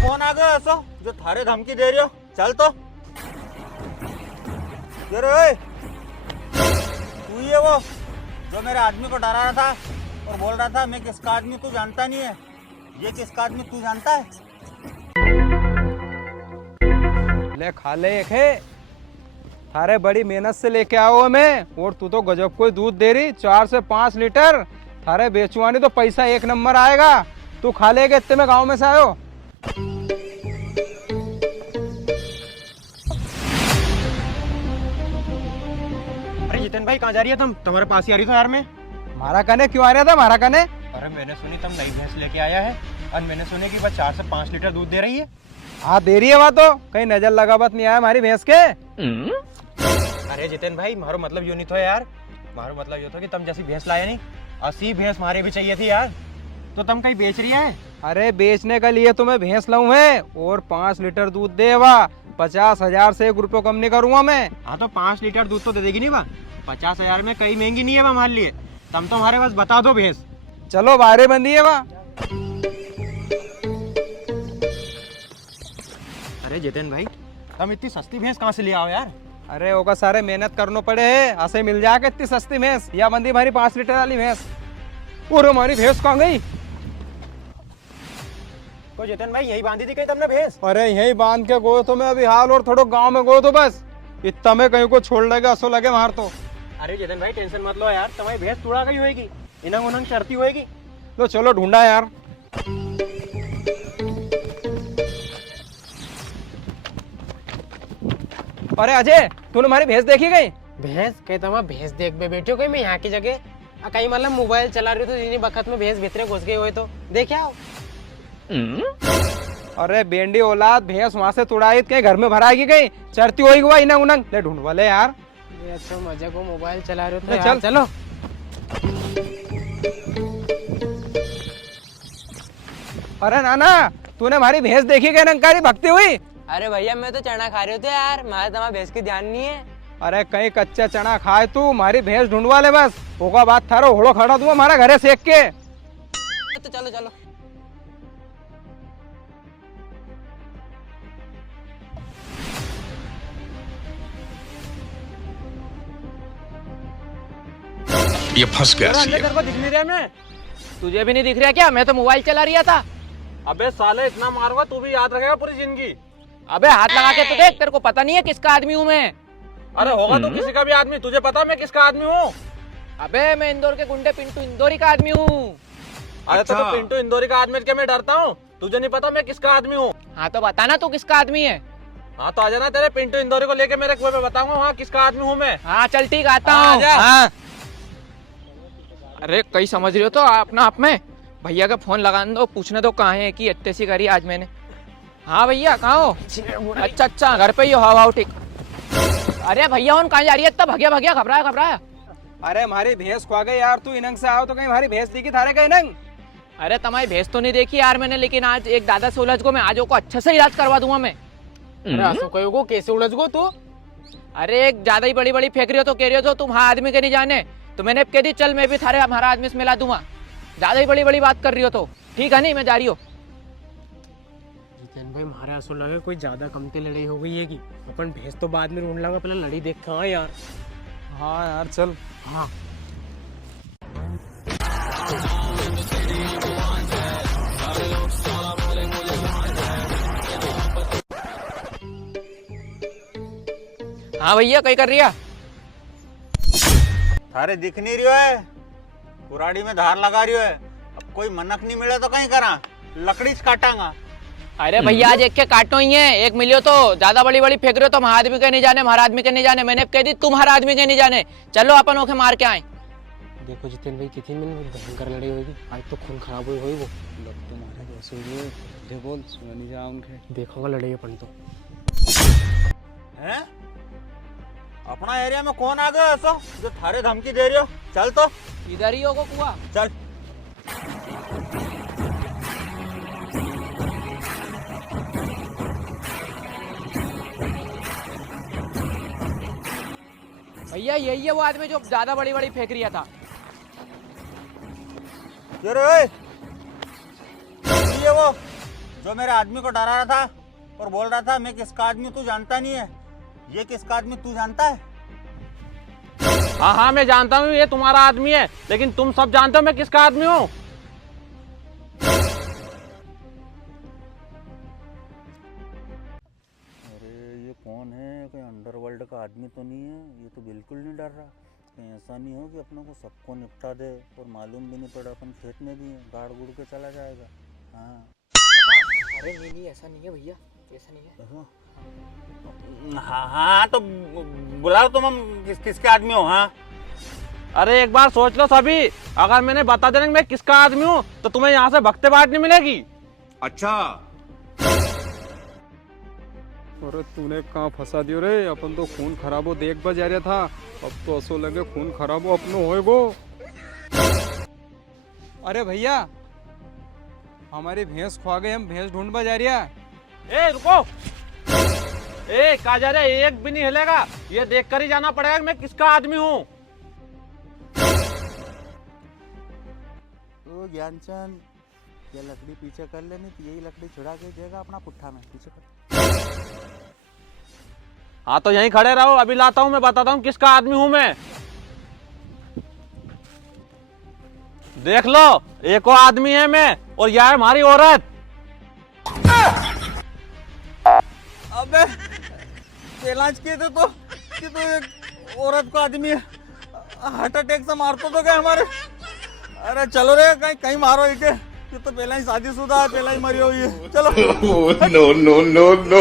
कौन आ गया ऐसा जो थारे धमकी दे रही हो? चल तो ये रे, ओए, तू ही है वो जो मेरे आदमी को डरा रहा था और बोल रहा था मैं किसका आदमी तू जानता नहीं है। ये किसका आदमी तू जानता है? ले खा ले एक है, थारे बड़ी मेहनत से लेके आओ हमें, और तू तो गजब कोई दूध दे रही 4 से 5 लीटर। थारे बेचवानी तो पैसा एक नंबर आएगा। तू खा लेगे इतने में गांव में से आयो। अरे जितेन भाई कहाँ जा रही है तुम? तुम्हारे पास ही आ रही था यार मैं। मारा कने क्यों आ रहा था? मारा कने? अरे मैंने सुनी तुम नई भैंस लेके आया है और मैंने सुने कि बस 4 से 5 लीटर दूध दे रही है। हाँ दे रही है वहाँ तो, कहीं नजर लगावत नहीं आया हमारी भैंस के। अरे जितेन भाई मारो मतलब यूं नहीं तो यार, मारो मतलब ये था कि तुम जैसी भैंस लाया नहीं, 80 भैंस मारे भी चाहिए थी यार। तो तुम कहीं बेच रही है? अरे बेचने के लिए तो मैं भैंस लाऊं है, और 5 लीटर दूध देवा, 50,000 से 1 रुपये कम नहीं करूंगा मैं। हाँ तो 5 लीटर दूध तो दे देगी नहीं बा, 50,000 में कहीं महंगी नहीं है वह हमारे लिए। तुम तो हमारे पास बता दो भैंस। चलो बारे बंदी है वहाँ। अरे जितेन भाई तुम इतनी सस्ती भैंस कहाँ से ले आओ यार? अरे होगा सारे मेहनत करनो पड़े है, ऐसे मिल जाएगा इतनी सस्ती भैंस? या बंदी हमारी 5 लीटर वाली भैंस। और हमारी भैंस कहाँ गई? तो जितेन भाई यही बांधी थी कहीं तुमने भैंस? अरे यही बांध के गो तो मैं अभी हाल, और थोड़ा गांव में गो तो बस इतना में कहीं को छोड़ लगे असो लगे मार तो। अरे जितेन भाई टेंशन मत लो यार, तुम्हारी भैंस तुड़ा गई होगी, इनंग उनंग चढ़ती होगी। तो चलो ढूंढा यार। अरे अजय, तूने हमारी भैंस देखी गई? भैंस कहीं तुम भैंस देख बे बैठे हो कहीं मैं यहाँ की जगह कहीं मतलब मोबाइल चला रही हो तो इन्हीं वक्त में भैंस भीतर घुस गए हुए तो देखे आओ। अरे बेंडी औलाद, भैंस वहां से तुड़ाई कहीं घर में भराएगी गई, चढ़ती होगी हुआ इनंग उनंग। ले ढूंढवा ले यार। ये अच्छा मजे को मोबाइल चला रहे हो तो चल यार चलो। अरे नाना, तूने हमारी भैंस देखी गई नंकारी भगती हुई? अरे भैया मैं तो चना खा रहे हो तो यार, हमारे तुम्हारा भैंस की ध्यान नहीं है। अरे कहीं कच्चा चना खाए तू, हमारी भैंस ढूंढवा ले बस, होगा बात थारो होड़ो खड़ा दूंगा हमारा घरे सेक के। तो चलो चलो। ये फंस गया सी तेरे को दिख नहीं रहा मैं? तुझे भी नहीं दिख रहा क्या? मैं तो मोबाइल चला रहा था। अबे साले इतना मारूंगा तू भी याद रखेगा पूरी जिंदगी। अबे हाथ लगा के तो देख, तेरे को पता नहीं है किसका आदमी हूँ मैं। अरे होगा तू किसी का भी आदमी, तुझे पता मैं किसका आदमी हूँ? अबे मैं इंदौर के गुंडे पिंटू इंदौरी का आदमी हूँ। अरे तो पिंटू इंदौरी का आदमी के मैं डरता हूँ? तुझे नहीं पता मैं किसका आदमी हूँ? हाँ तो बता ना तू किसका आदमी है। हाँ तो आजा ना, तेरे पिंटू इंदौरी को लेके मेरे कुएं पे बताऊंगा वहाँ किसका आदमी हूँ मैं। हाँ चल ठीक आता हाँ, हूँ। आजा। हाँ। अरे कहीं समझ रही हो तो अपना आप में भैया का फोन लगाने दो, पूछने दो कहाँ है कि इतनी सी करी आज मैंने। हाँ भैया कहाँ हो? अच्छा अच्छा घर पे ही हो? हाँ ठीक। अरे भैया उन कहाँ जा रही है? इतना भगिया भगिया घबराया घबराया। अरे हमारी भैंस खो गई यार, तू इनंग से आओ तो कहीं हमारी भैंस दिखी थारे कहीं नंग? अरे तुम्हारी भैंस तो नहीं देखी यार मैंने, लेकिन आज एक दादा से उलझ गो, मैं आज को अच्छे से इलाज करवा दूंगा मैं। अरे कैसे उलझ गो तू? अरे एक ज्यादा ही बड़ी बड़ी फेंक रही हो तो कह रही हो तो तुम हाँ आदमी के नहीं जाने, तो मैंने कह दी चल मैं भी थारे हमारा आदमी से मिला दूंगा। ज्यादा ही बड़ी बड़ी बात कर रही हो तो ठीक है, नहीं मैं जा रही हूँ। जितेन भाई हमारा सुन लगा कोई ज्यादा कमती लड़ाई हो गई है कि अपन भैंस तो बाद में ढूंढ लाऊंगा, पहले लड़ी देख कहाँ यार। हाँ यार चल। हाँ हाँ भैया कहीं कर रही है? थारे दिख नहीं रही है, कुराड़ी में धार लगा रही है। अब कोई मनक नहीं मिले तो कहीं करा, लकड़ी से काटांगा। अरे भैया आज एक के काटो ही है, एक मिलियो तो ज्यादा बड़ी बड़ी फेंक रहे हो तो हमारा आदमी के नहीं जाने, हमारा आदमी के नहीं जाने। मैंने कह दी तुम्हारा आदमी के नहीं जाने, चलो अपन ओके मार के आए। देखो जितेन भाई कितनी भयंकर लड़ाई होगी आज, तो खून खराब हुई वो बोल सुनी जा उनके। देखोगा लड़ाई अपन तो। हैं? अपना एरिया में कौन आ गया ऐसा जो थारे धमकी दे रही हो? चल तो इधर ही होगा कुआ। चल। भैया यही है वो आदमी जो ज्यादा बड़ी बड़ी फेंक रहा था। ये रे, ये वो जो मेरे आदमी को डरा रहा था और बोल रहा था मैं किसका आदमी तू जानता नहीं है, ये किसका आदमी तू जानता है? हाँ हाँ मैं जानता हूँ ये तुम्हारा आदमी है, लेकिन तुम सब जानते हो मैं किसका आदमी हूँ। अरे ये कौन है? कोई अंडरवर्ल्ड का आदमी तो नहीं है? ये तो बिल्कुल नहीं डर रहा। कहीं ऐसा नहीं हो कि अपने को सबको निपटा दे और मालूम भी नहीं पड़ा अपन खेत में भी है, गाड़ गुड़ के चला जाएगा। हाँ अरे नहीं ऐसा नहीं है भैया, ऐसा नहीं है। हाँ हाँ तो बुलाओ तुम, हम किसके आदमी हो? हाँ अरे एक बार सोच लो सभी, अगर मैंने बता देना कि मैं किसका आदमी हूँ तो तुम्हें यहाँ से भगते बाट नहीं मिलेगी। अच्छा, अरे तूने कहाँ फंसा दियो रे? अपन तो खून खराब हो देख बजा रहा था, अब तो असो लगे खून खराब हो अपनो होएगो। अरे भैया हमारी भैंस खो गई, हम भैंस ढूंढ बजा रिया। ए रुको, ए कहा जा रहा है? एक भी नहीं हिलेगा, ये देख कर ही जाना पड़ेगा कि मैं किसका आदमी हूँ। तो ज्ञानचंद ये लकड़ी पीछे कर लेनी तो यही लकड़ी छुड़ा के देगा अपना पुट्ठा में पीछे कर। हाँ तो यहीं खड़े रहो, अभी लाता हूँ, मैं बताता हूँ किसका आदमी हूँ मैं। देख लो, एक और आदमी है मैं और यह है हमारी औरत। अबे इलाज किए थे तो कि तो एक औरत को आदमी हार्ट अटैक से मारतो तो क्या हमारे? अरे चलो रे, कहीं कहीं मारो इसे, ये तो पहला ही शादीशुदा है, पहला ही मरी हुई है। चलो। no, no, no, no.